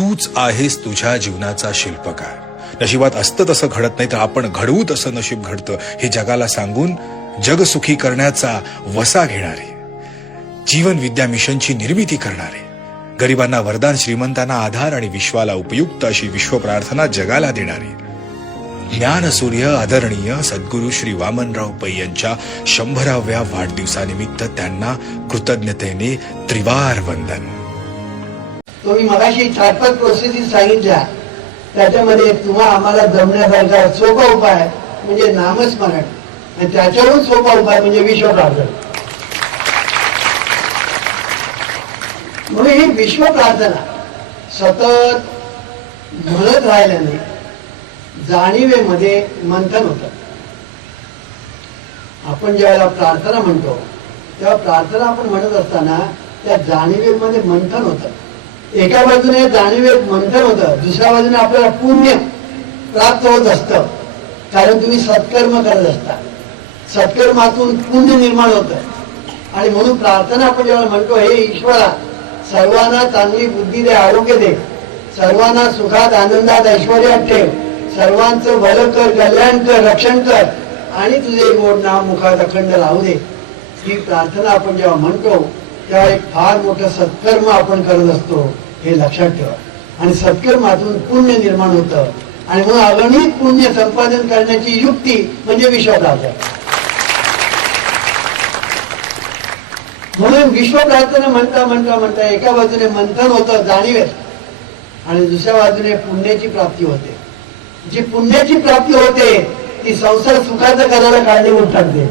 तूच आहेस तुझ्या जीवनाचा शिल्पकार. नशिबात असतं तसं घडत नाही तर आपण घडवू तसं नशीब घडतं हे जगाला सांगून जग सुखी करण्याचा वसा घेणारे, जीवन विद्या मिशनची निर्मिती करणारे, गरिबांना वरदान, श्रीमंतांना आधार आणि विश्वाला उपयुक्त अशी विश्व प्रार्थना जगाला देणारे ज्ञानसूर्य आदरणीय सद्गुरू श्री वामनराव पै यांच्या 100व्या वाढदिवसानिमित्त त्यांना कृतज्ञतेने त्रिवार वंदन. तुम्ही मगाशी 4-5 प्रोसेस सांगितल्या, त्याच्यामध्ये तुम्हाला आम्हाला जमण्यासारखा सोपा उपाय म्हणजे नामस्मरण आणि त्याच्यावरून सोपा उपाय म्हणजे विश्व प्रार्थना. म्हणून ही विश्व प्रार्थना सतत म्हणत राहिल्याने जाणीवेमध्ये मंथन होतं. आपण ज्यावेळेला प्रार्थना म्हणतो तेव्हा प्रार्थना आपण म्हणत असताना त्या जाणीवेमध्ये मंथन होतं. एका बाजूने जाणीवेत मंथन होतं, दुसऱ्या बाजूने आपल्याला पुण्य प्राप्त होत असतं, कारण तुम्ही सत्कर्म करत असता. सत्कर्मातून पुण्य निर्माण होतं आणि म्हणून प्रार्थना आपण जेव्हा म्हणतो, हे ईश्वरा सर्वांना चांगली बुद्धी दे, आरोग्य दे, सर्वांना सुखात आनंदात ऐश्वर्यात ठेव, सर्वांचं भलं कर, कल्याण कर, रक्षण कर आणि तुझे गोड नाम मुखात अखंड राहू दे. ही प्रार्थना आपण जेव्हा म्हणतो तेव्हा एक फार मोठं सत्कर्म आपण करत असतो हे लक्षात ठेवा. आणि सत्कर्मातून पुण्य निर्माण होतं आणि म्हणून अगणित पुण्य संपादन करण्याची युक्ती म्हणजे विश्व प्रार्थना. म्हणून विश्व प्रार्थना म्हणता म्हणता म्हणता एका बाजूने मंथन होतं जाणीवेत आणि दुसऱ्या बाजूने पुण्याची प्राप्ती होते. जी पुण्याची प्राप्ती होते ती संसार सुखाचं करायला कारणीभूत ठरते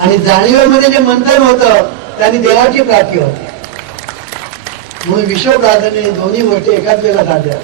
आणि जाणीवेमध्ये जे मंथन होतं त्याने देवाची प्राप्ती होते. म्हणून विश्व प्रार्थनेने दोन्ही गोष्टी एकाच वेळेला साध्य